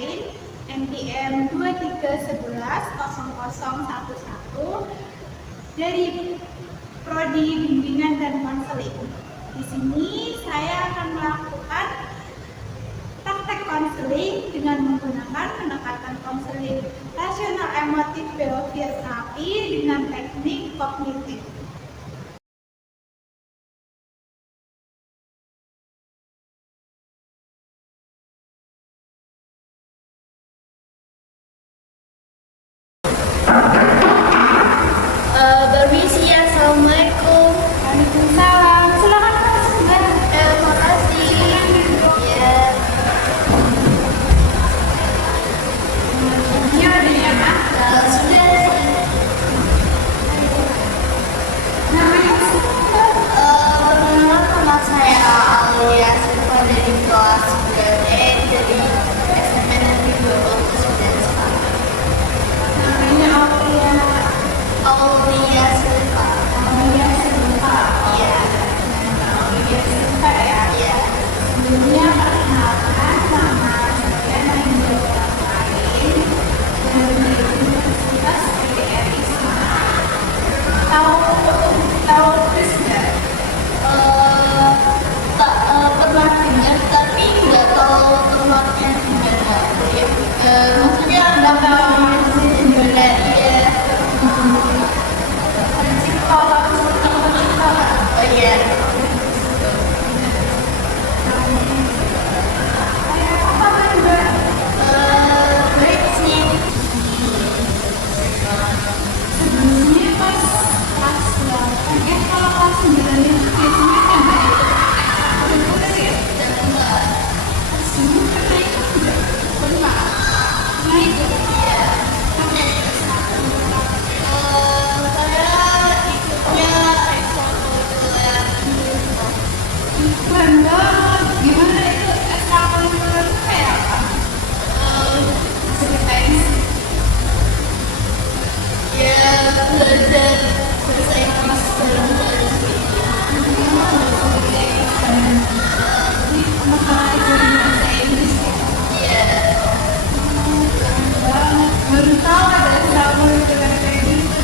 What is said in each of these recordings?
lain NPM 23110011 dari Prodi Bimbingan dan Konseling. Di sini saya akan melakukan praktek konseling dengan menggunakan pendekatan konseling rasional emotif behavior terapi dengan teknik kognitif. Permisi, assalamualaikum. Waalaikumsalam. Silakan Mas. Terima kasih. Ya. Ini ada ya, Mas? Sudah. Namanya Perkenalkan nama saya Aulia Siva dari kelas 9E dari SMN Negeri 29 Semarang. namanya Aulia. Aulia Siva. Aulia Silva. Iya. Aulia Silva ya. Iya. Sebelumnya perkenalkan nama saya Nadia Lain dari Universitas PGRI Semarang. Tahu Chris nggak? Pernah dengar tapi nggak tahu tempatnya di mana. Maksudnya nggak tahu di mana. Iya. Oh iya. Baik sih. Sebelumnya pas kelas 8, kalau kelas 9 itu biasanya kan ekstrakurikuler ya? Sebelum pernah ikut nggak? Pernah. Pernah ikut? Iya. Sampai ekstrakurikuler. Saya ikutnya ekstrakurikuler. Keren banget. Gimana itu ekstrakurikuler itu kayak apa? Ceritain sih. Ya belajar bahasa Inggris dalam bahasa Ini pelajaran bahasa Inggris ya? Iya. Banget. Baru tahu ada ekstrakurikuler kayak gitu.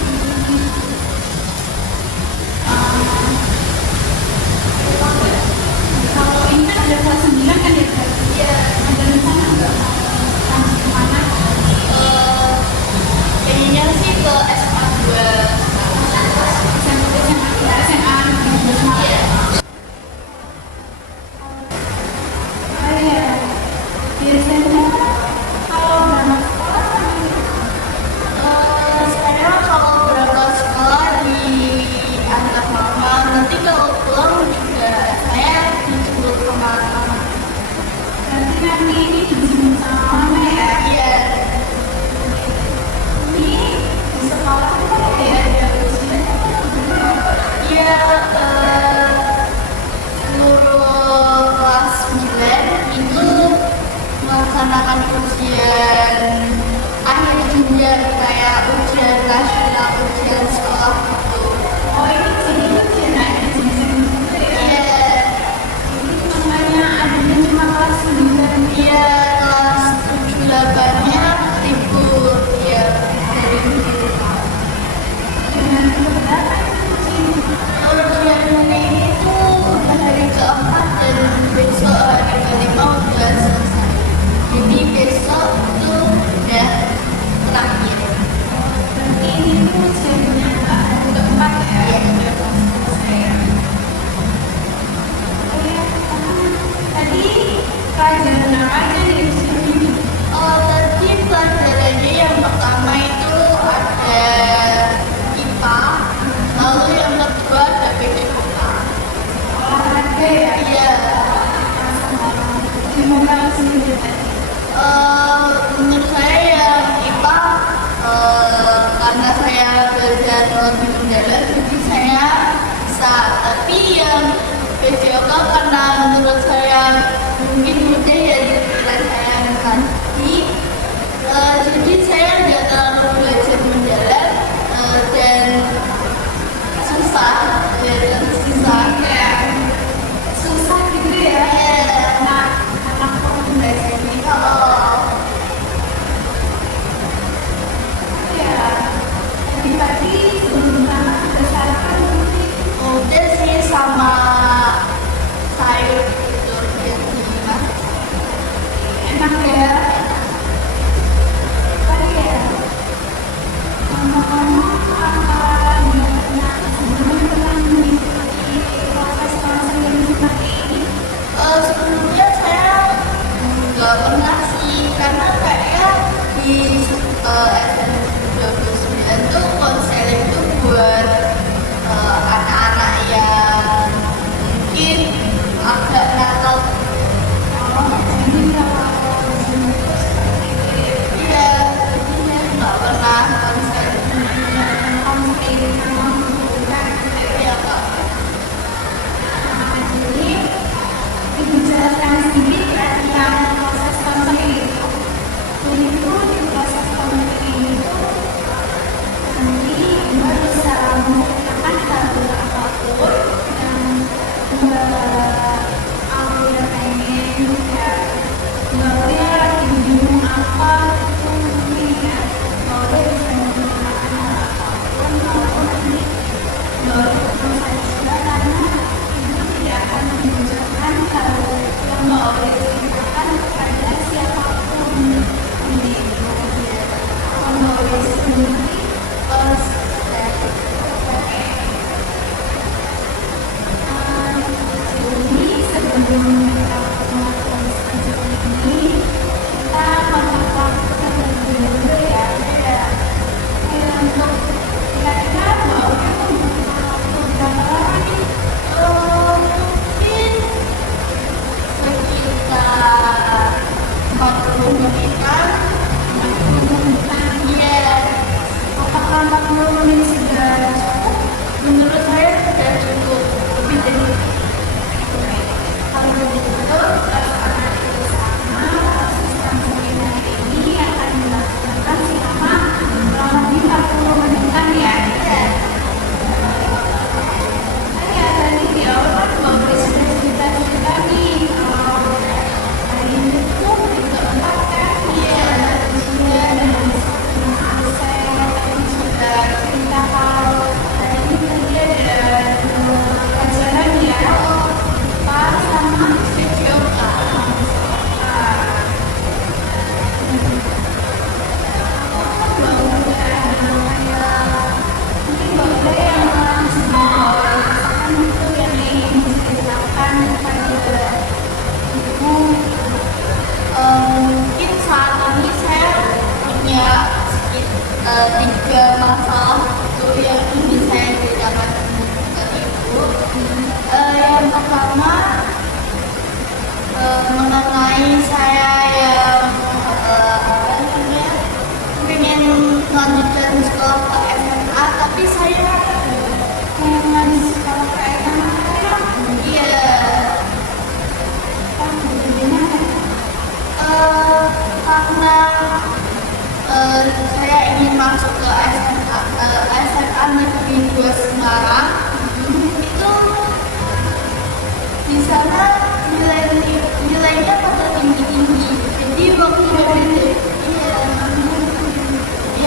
Kalau ini kan ada kelas 9 kan ya? Iya. Ada rencana nggak lanjut kemana? Kayaknya sih ke SMA 2. SMA di Semarang. Iya. Oh iya. Biasanya kalau berangkat sekolah Saya kalau berangkat sekolah di antar mama, nanti kalau pulang juga saya dijemput sama mama. berarti nanti ini dijemput sama mama ya. Iya. Ini di sekolah itu kayak ada ujian. Iya. Seluruh kelas 9 itu melaksanakan ujian akhir jenjang kayak ujian nasional, ujian sekolah gitu. Oh ini jadi ujian ada jenjang gitu ya. Iya. Jadi makanya adanya cuma kelas 9. Iya, kelas 7 8-nya libur. Iya, dari libur. Dengan keberapa itu ujian? Ujian ini tuh hari keempat dan besok hari kelima udah selesai. Jadi besok tuh udah terakhir. Berarti ini tuh ujiannya keempat ya. Udah selesai ya. Oh iya, tadi pelajaran apa aja di ujian ini? Tadi pelajarannya yang pertama itu ada IPA, lalu yang kedua ada PDKK. Olahraga ya. Iya. menurunkan. Iya, Apakah 40 menit sudah cukup? menurut saya sudah cukup lebih dari Kalau begitu, pelaksanaan bersama sistem seminar ini akan dilaksanakan selama kurang lebih 40 menitan ya. Saya tadi di awal Bapak sudah cerita-cerita nih kalau hari ini tuh di keempat kan sudah dan saya tadi sudah cerita kalau hari ini tadi ada pelajaran ya pas sama yoga. mungkin Bapak yang langsung merasakan itu yang ingin diceritakan kepada ibu. Mungkin saat ini saya punya tiga masalah itu yang ingin saya ceritakan ke ibu. Yang pertama mengenai saya yang apa namanya pengen melanjutkan sekolah ke SMA, tapi saya Yang lanjut sekolah ke SMA iya kan gimana? karena saya ingin masuk ke SMA Negeri 2 Semarang. Itu di sana nilainya pada tinggi-tinggi. Jadi waktu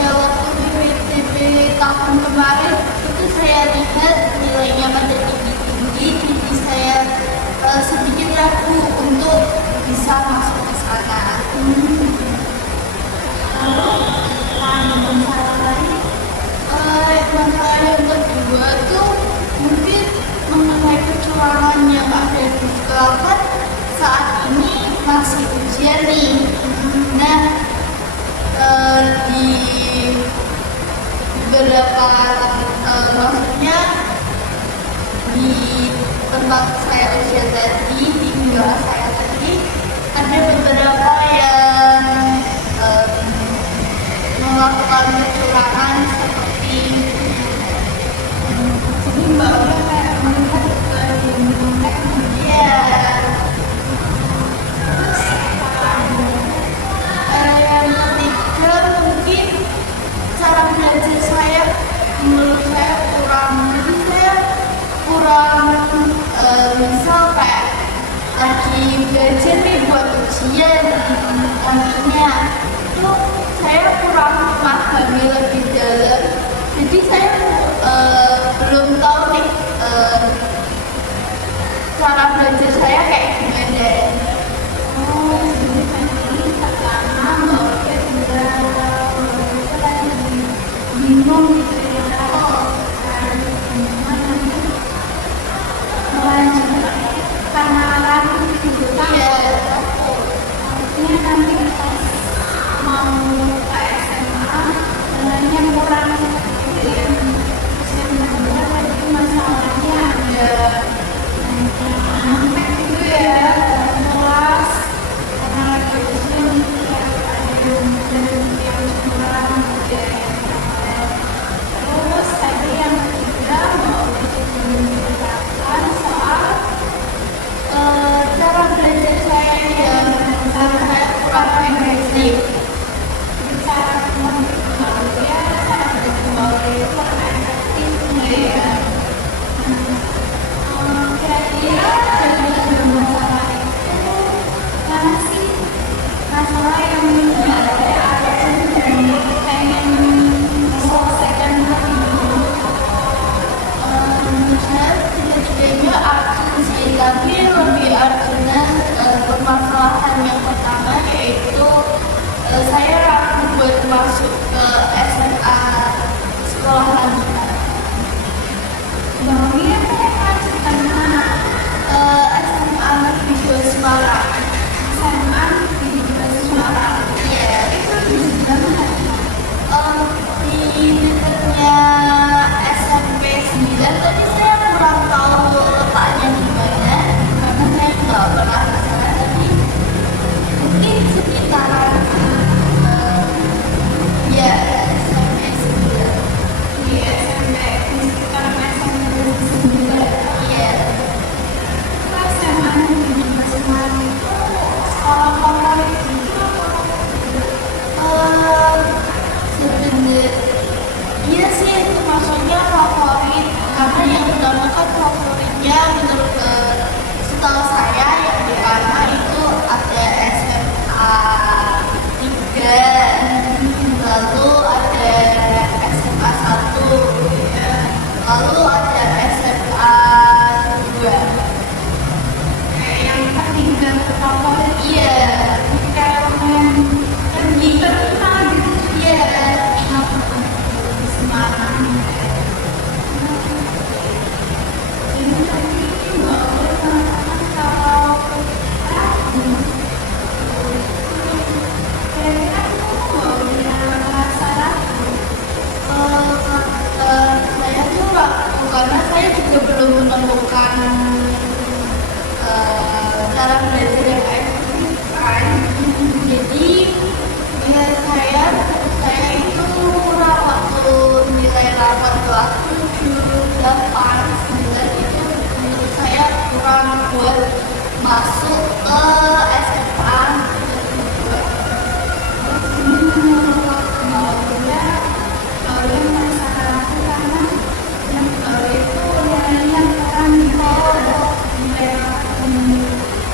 waktu BPTB tahun kemarin itu saya lihat nilainya pada tinggi-tinggi, jadi saya sedikit ragu untuk bisa masuk ke sana. Masalah yang kedua tuh mungkin mengenai kecurangan yang ada di sekolah kan saat ini masih ujian nih. Nah, di beberapa maksudnya di tempat saya ujian tadi, di kelas saya tadi ada beberapa yang melakukan kecurangan seperti Jadi Bapak kayak melihat ke ya yang ketiga mungkin cara belajar saya menurut saya kurang misal kayak lagi belajar nih buat ujian nantinya itu saya kurang memahami lebih dalam, jadi saya belum tahu nih cara belajar saya kayak gimana. bingung gitu ya karena ragu gitu kan artinya nanti pas mau ke SMA sebenarnya kurang gitu ya sebenarnya itu masalahnya ada itu ya kelas karena lagi ujian ya ada yang kurang gitu ya. Terus tadi yang ketiga mau diceritakan soal Cara belajar saya yang saya kurang efektif. cara ya cara belajar itu kurang efektif ya. Kira-kira dengan masalah itu mana sih masalah yang ada pengen diselesaikan lebih dulu? Saya tidak urgent sih, tapi lebih urgentnya permasalahan yang pertama yaitu saya ragu buat masuk ke SMA sekolah lanjutan. Baunya kayak lanjutan mana? SMA Negeri 2 Semarang. SMA di Semarang. Iya. Iya sih, itu maksudnya favorit karena yang pertama kan favoritnya menurut setahu saya yang di mana itu ada SMA 3, lalu ada SMA 1, lalu ada SMA 2. Yang ketiga favorit Iya, kayak yang pergi. terkenal gitu. Iya, Semarang. Ini tadi Mbak boleh mengatakan kalau ragu. Kira-kira Mbak udah merasa ragu? saya tuh ragu karena saya juga belum menemukan cara belajar yang efektif kan. Jadi ya saya itu kurang waktu nilai rapat kelas 7, 8, 9 itu menurut saya kurang buat masuk ke SMA. Kalau yang merasa ragu karena yang itu nilainya kurang nilai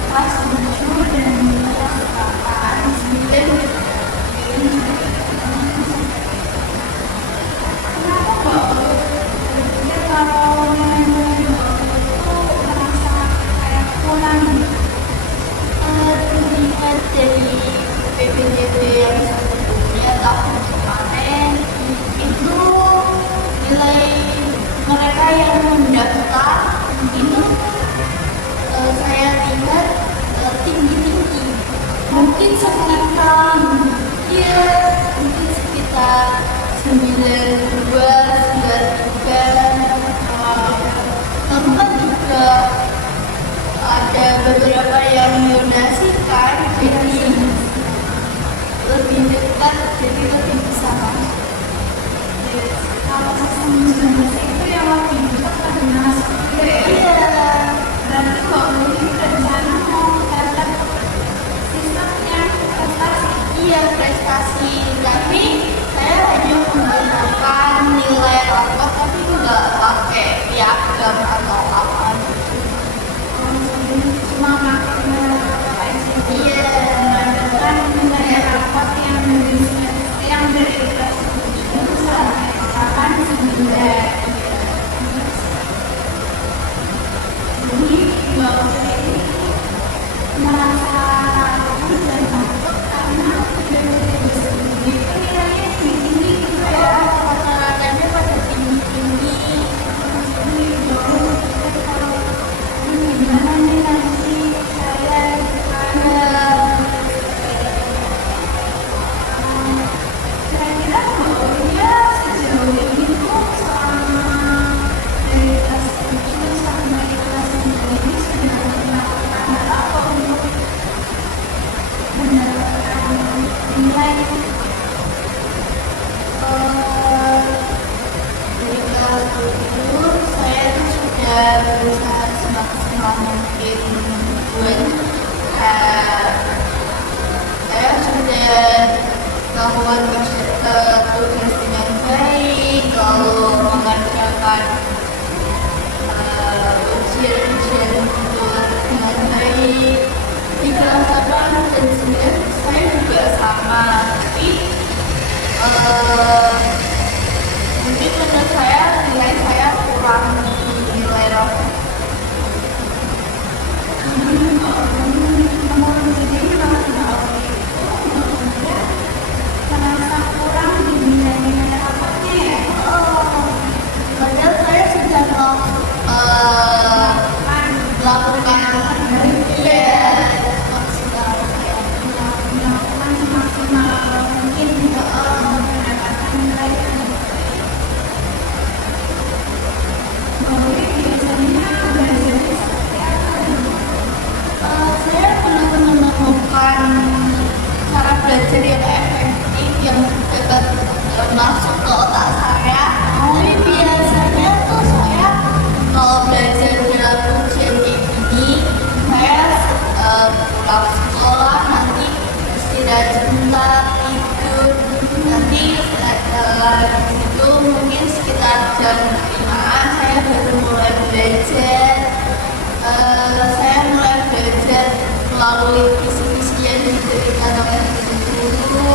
kelas 7 dan nilai kelas 8. Kenapa Mbak? Dia kalau nilai itu merasa kayak kurang gitu. Dilihat dari PPDB yang sebelumnya tahun kemarin itu nilai mereka yang mendaftar itu saya lihat tinggi-tinggi, mungkin sekitar ya mungkin sekitar 92, 93, tempat juga ada beberapa yang mendonasikan jadi lebih dekat, jadi lebih bisa masuk. Kalau sistem itu yang lebih dekat dengan Iya, berarti Mbak mungkin rencana mau dapat sistem yang prestasi. iya prestasi, tapi saya hanya menggunakan nilai rapot tapi nggak pakai piagam atau apa gitu. Cuma pakai aja. Iya, Kan nilai rapat yang dari kelas 7 sampai 8 9. Jadi Mbak ini merasa ragu dan takut karena dari itu nilainya tinggi gitu ya. rata-ratanya pada tinggi-tinggi. Gimana nih nanti saya kira-kira ya sejauh ini tuh selama dari kelas 7 sampai kelas 9 ini sudah melakukan apa untuk mendapatkan nilai Dari kelas 7 saya tuh sudah berusaha semaksimal mungkin buat saya sudah melakukan tugas dengan baik, lalu mengerjakan ujian-ujian itu dengan baik. Di kelas 8 dan 9 saya juga sama, tapi mungkin menurut saya nilai saya kurang di nilai rapor. merasa kurang di nilai-nilai rapotnya ya. Padahal saya sudah melakukan maksimal. Melakukan semaksimal mungkin untuk mendapatkan nilai yang baik. Biasanya belajar seperti apa? Saya belum menemukan cara belajar yang efektif yang dapat masuk ke otak saya. Tapi biasanya tuh saya kalau belajar dalam ujian kayak gini, saya pulang sekolah nanti istirahat sebentar, tidur, nanti setelah jam 5-an saya baru mulai belajar. Saya mulai belajar melalui kisi-kisi yang diberikan oleh guru,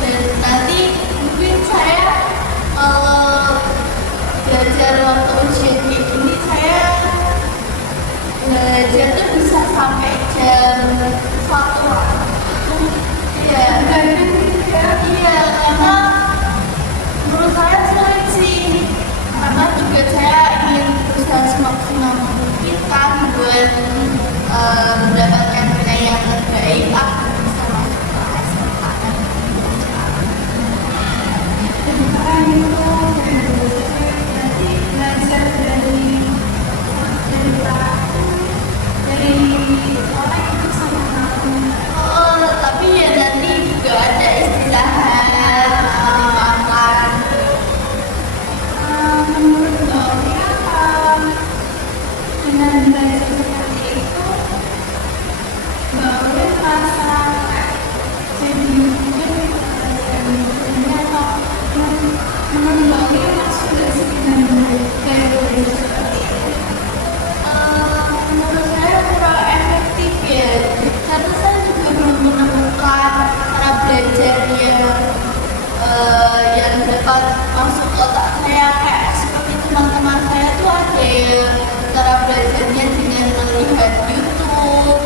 dan nanti mungkin saya kalau belajar waktu ujian kayak gini saya belajar tuh bisa sampai jam 1. Iya, iya, karena menurut saya sulit sih, karena juga saya ingin berusaha semaksimal mungkin kan buat mendapatkan nilai yang terbaik agar bisa masuk ke SMA. Sekarang itu nanti belajar dari orang itu sama kamu. Oh, tapi ya nanti juga ada istirahat, makan. Menurut Mbak Oki apa dengan belajar seperti itu Mbak Oki merasa jadi mungkin atau menurut Mbak Oki masuk dari segi dan belajar seperti itu? Menurut saya kurang efektif ya, karena saya juga belum menemukan cara belajar yang dapat masuk ke otak saya. Kayak seperti teman-teman saya tuh ada yang cara belajarnya dengan melihat YouTube,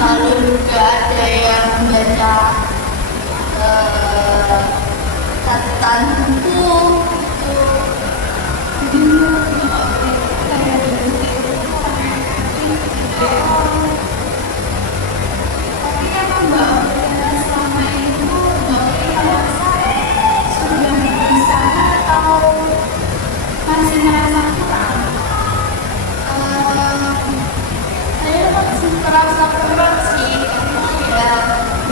lalu juga ada yang membaca catatan buku gitu. Jadi menurut Mbak Oki kayak belajar itu kurang efektif gitu ya. Tapi emang Mbak Oki selama itu Mbak Oki merasa sudah bisa atau masih merasa kurang? Saya masih merasa kurang sih, karena ya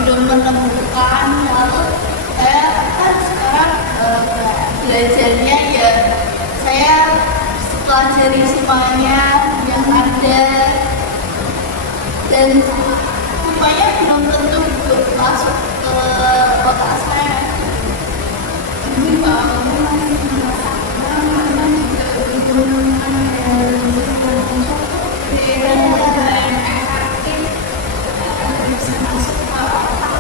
belum menemukan. Lalu saya kan sekarang belajarnya ya saya pelajari semuanya yang ada, dan semuanya belum tentu masuk ke otak saya. Jadi Mbak Oki masih merasa kurang karena juga belum ada dan yang efektif bisa masuk ke otak.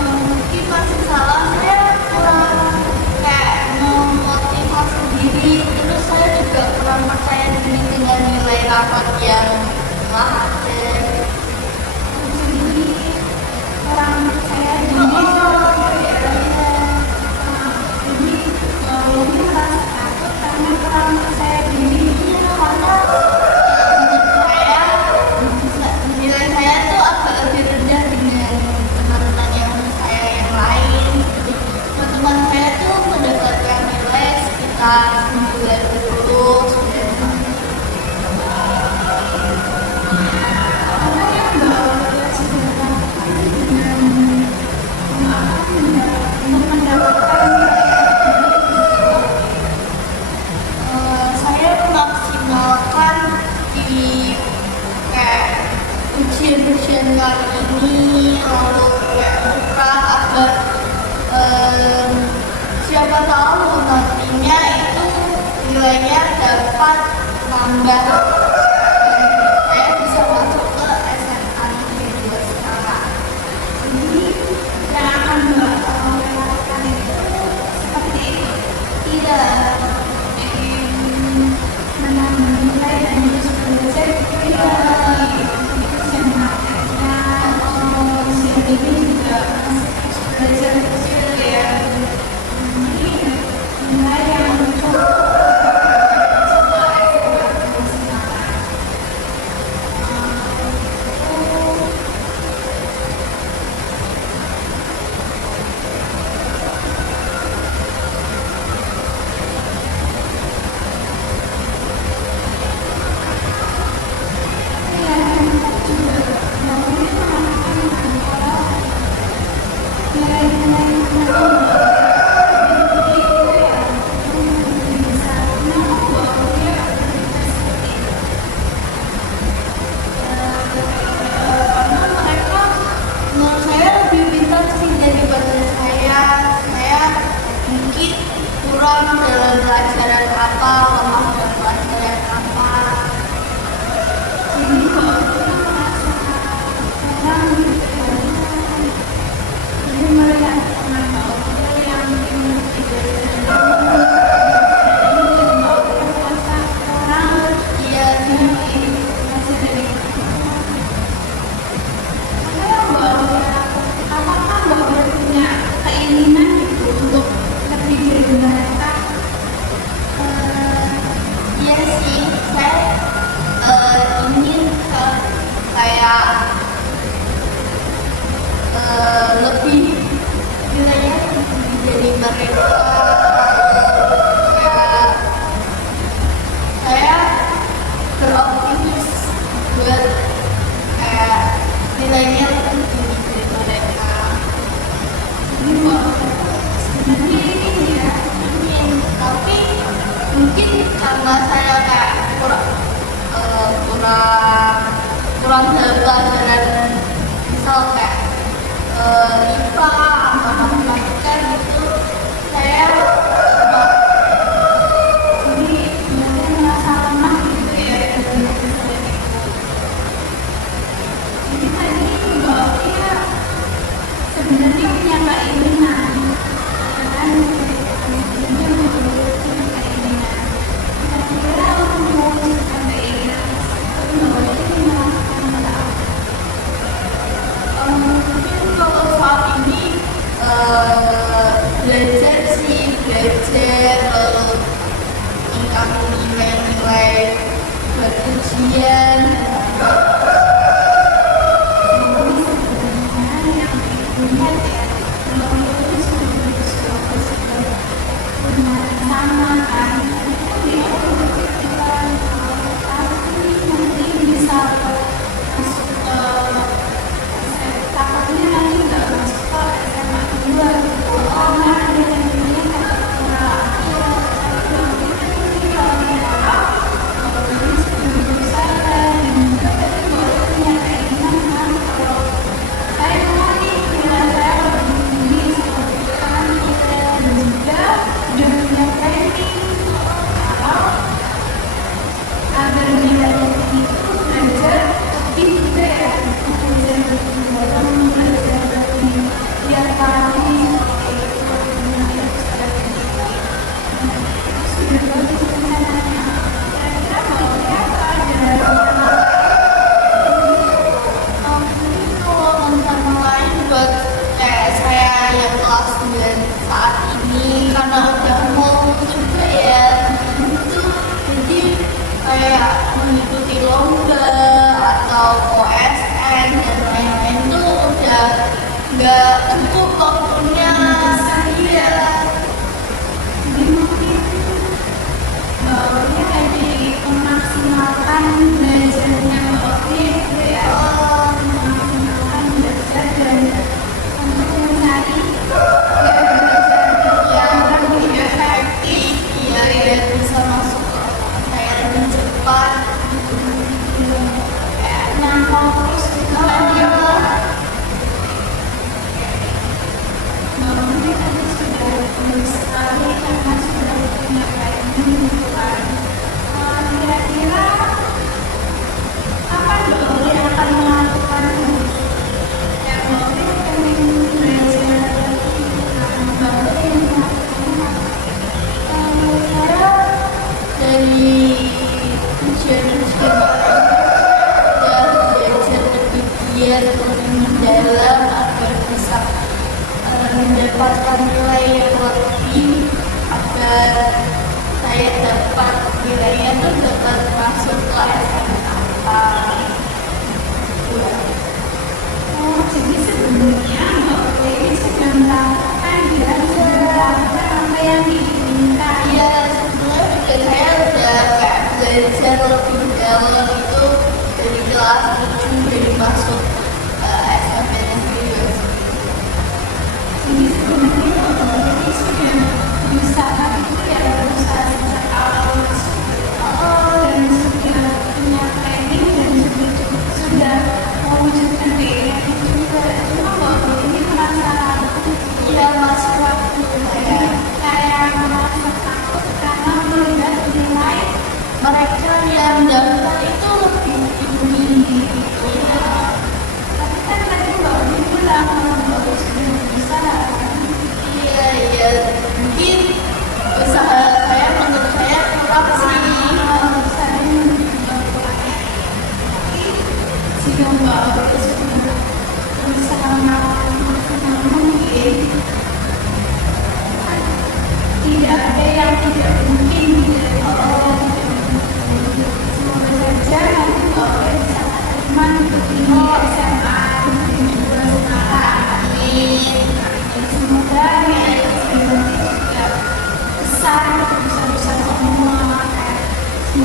Mungkin masih salah, saya kurang kayak memotivasi diri, terus saya juga kurang percaya diri dengan nilai rapat yang telah ada. Orang percaya diri jadi Bobby merasa takut karena kurang percaya diri. Karena nilai saya tuh agak lebih rendah dengan teman-teman saya yang lain. Jadi teman-teman saya tuh mendapatkan nilai sekitar 90, 95. Karena yang Mbak Oki sebenarnya dengan untuk mendapatkan Saya memaksimalkan di kayak ujian-ujian kali ini, lalu kayak buka agar siapa tahu nantinya itu nilainya dapat nambah dan saya bisa masuk ke SMA Negeri 2 sekarang. Jadi yang akan Mbak Oki lakukan itu seperti itu. Tidak. Menambah nilai dan terus belajar itu ya ujian prakteknya atau ujian ini juga masih terus belajar kecil ya. Jadi nilai yang cukup coba maksimalkan. apa, lemah dan belajar yang apa. Jadi kalau kita merasa kurang gitu ya, jadi mereka pernah tahu kita yang mungkin tidak ini mau puasa kurang Iya sih. masih dari saya bahwa apakah bahwa punya keinginan gitu untuk lebih dari mereka. Iya sih, saya ingin kayak lebih wilayah dari mereka. Kayak saya beroptimis buat kayak nilainya lebih tinggi dari mereka. Jadi bahwa sebenarnya ini ya Tapi mungkin karena saya kayak kurang kurang dalam pelajaran, misal kayak IPA atau matematika gitu, saya jadi mungkin merasa lemah gitu ya dalam kesehatan itu. Jadi tadi bahwa dia sebenarnya punya keinginan, ya kan? Sebenarnya memiliki keinginan. Kira-kira untuk mewujudkan keinginan seperti bahwa dia melakukan hal mungkin kalau saat ini belajar sih, belajar lalu meningkatkan nilai-nilai buat ujian. agar dia itu belajar lebih juga ya belajar lebih biar pahami sudah bagus sebenarnya kira-kira mau apa ada Mungkin kalau tantangan lain buat kayak saya yang kelas 9 saat ini karena udah mau juga ya itu, jadi kayak mengikuti lomba atau OSN dan lain-lain itu udah nggak cukup waktunya. Iya. jadi mungkin dia lagi memaksimalkan belajarnya gitu ya memaksimalkan belajar dan untuk mencari Yang lebih efektif, ya biar bisa masuk ke kayak lebih cepat. nangkong terus gitu kan dia mungkin tadi sudah bagus sekali karena sudah punya kayak gitu kan. Kira-kira apa dong yang akan melakukan yang mungkin pengen belajar baru yang melakukan Saya dari ujian-ujian ya belajar lebih giat, lebih mendalam agar bisa mendapatkan nilai yang lebih, agar saya dapat nilainya tuh dapat masuk ke SMA. jadi sebelumnya Mbak Dewi sudah melakukan ya sudah melakukan apa yang diinginkan. Iya, sebetulnya juga saya udah kayak belajar lebih dalam itu dari kelas 7 dari masuk SNMPTN juga. Jadi sebenarnya Mbak Dewi sudah berusaha itu ya berusaha sejak awal dan sudah punya planning dan sudah mewujudkan keinginan itu juga. Cuma Mbak Dewi merasa ragu. Iya, masih waktu Jadi kayak merasa takut karena melihat di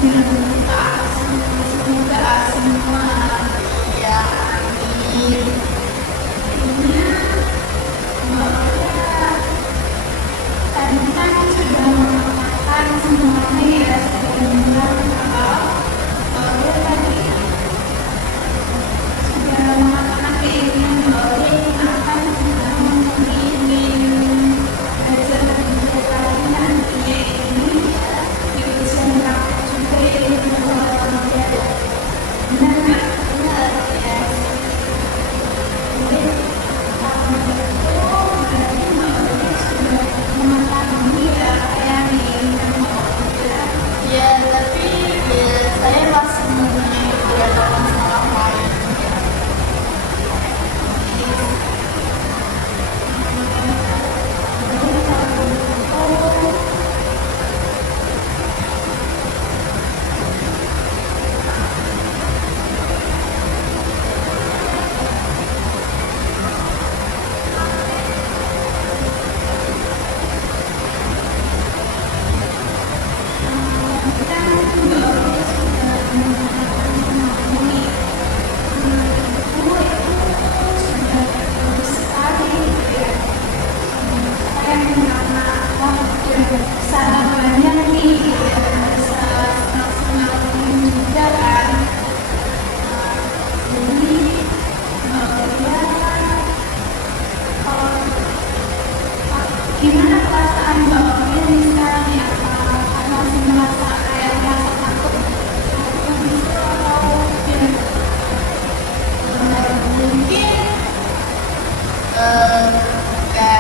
kita semoga semua Ya, amin. tadi kan sudah mengatakan semuanya ya sudah bilang kalau dia tadi sudah mengatakan keinginan bahwa dia akan ingin belajar lebih baik lagi nantinya ini di usia yang juga ini benar nggak? Benar ya. Jadi tahun itu berarti Mbak Oli sudah memahami ya yang diinginkan Mbak Oli ya. Ya, tapi ya saya masih mempunyai beberapa masalah lain. Jadi kalau begitu kita Mbak Oli sudah memahami itu sudah bagus sekali ya. Saya mengenal sangat banyak nih ya, bisa maksimal ini juga kan. Jadi ya kalau gimana perasaan Mbak Oli sekarang ya? Apakah masih merasa kayak merasa takut gitu atau gimana? Mungkin ya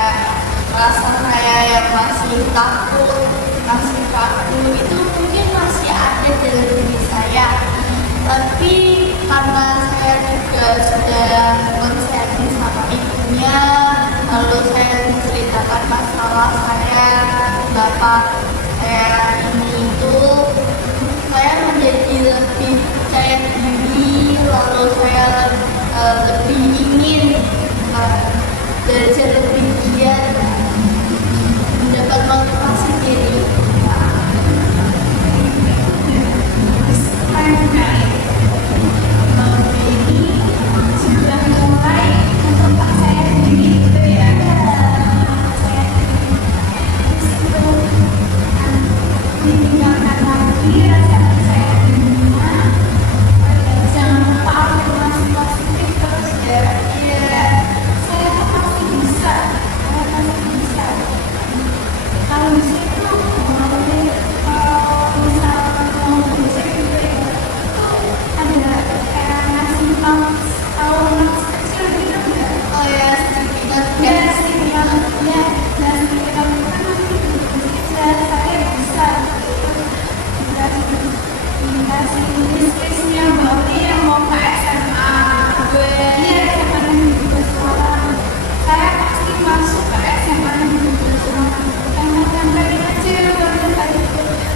rasa saya yang masih takut, masih kaku itu mungkin masih ada dalam diri saya. Tapi karena saya juga sudah konseling sama ibunya, lalu saya menceritakan masalah saya, bapak saya ini itu, saya menjadi lebih percaya diri, lalu saya lebih ingin belajar lebih giat, mendapat motivasi diri. Ini sudah mulai untuk percaya diri gitu ya. Percaya diri itu ditinggalkan lagi rasa percaya dirinya. Jangan lupa afirmasi positif terus ya. Iya, saya tuh pasti bisa. Saya pasti bisa. Kalau di situ kalau misalkan mau belajar gitu ya, ada kayak ngasih tahu anak kecil gitu nggak? Oh ya, sedikit Ya sedikit ya, dan sedikit kan nanti bisa saya bisa dikasih list-listnya bahwa dia mau ke SMA gue ya SMA negeri sekolah saya pasti masuk ke SMA negeri sekolah karena kan dari kecil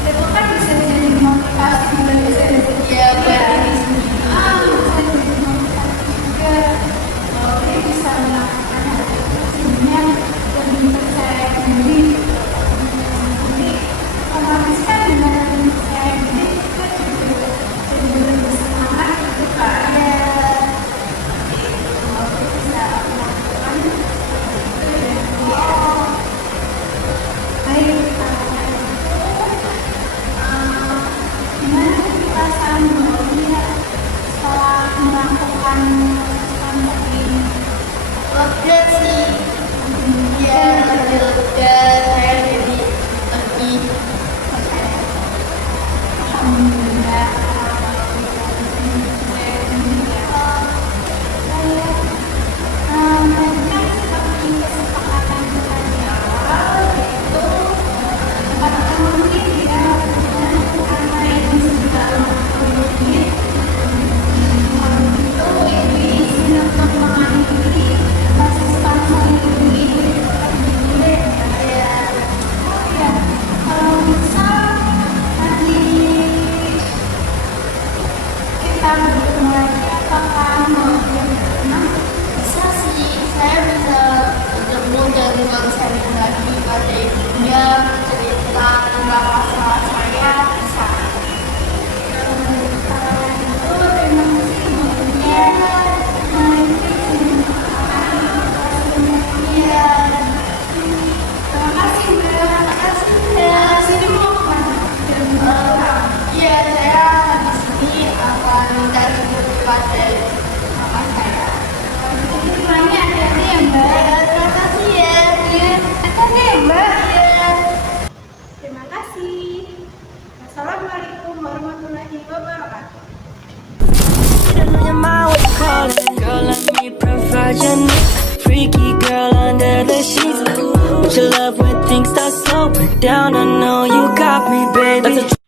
itu kan bisa jadi motivasi belajar ya buat diri sendiri. bisa jadi motivasi juga bahwa dia bisa melakukan hal kecilnya lebih percaya diri. Jadi otomatis kan dengan lebih percaya diri kita juga jadi lebih semangat gitu kan. Kalau bisa melakukan itu ya. Oh, baik. Gimana perasaan Mbak Oli ya setelah melakukan kelompok ini? Lega sih, ya lebih lega, saya jadi lebih percaya. Alhamdulillah. Tadi kan seperti kesepakatan kita di awal, yaitu apakah mungkin ya karena ini sudah sedikit, kalau itu izin untuk mengakhiri basis bangsa ini ya. Oh ya, kalau misal nanti kita bertemu lagi apakah mau berkenan? Bisa sih, saya bisa bertemu dan konseling lagi pada ibunya, cerita tentang masalah saya, bisa. bermanfaat dari kakak saya. Semuanya hati-hati ya Mbak. Terima kasih ya. Iya, hati-hati ya Mbak. Iya. Terima kasih. Assalamualaikum warahmatullahi wabarakatuh. Your mind was calling, girl, let me provide your needs. Freaky girl under the sheets. But your love when things start slowing down. I know you got me, baby.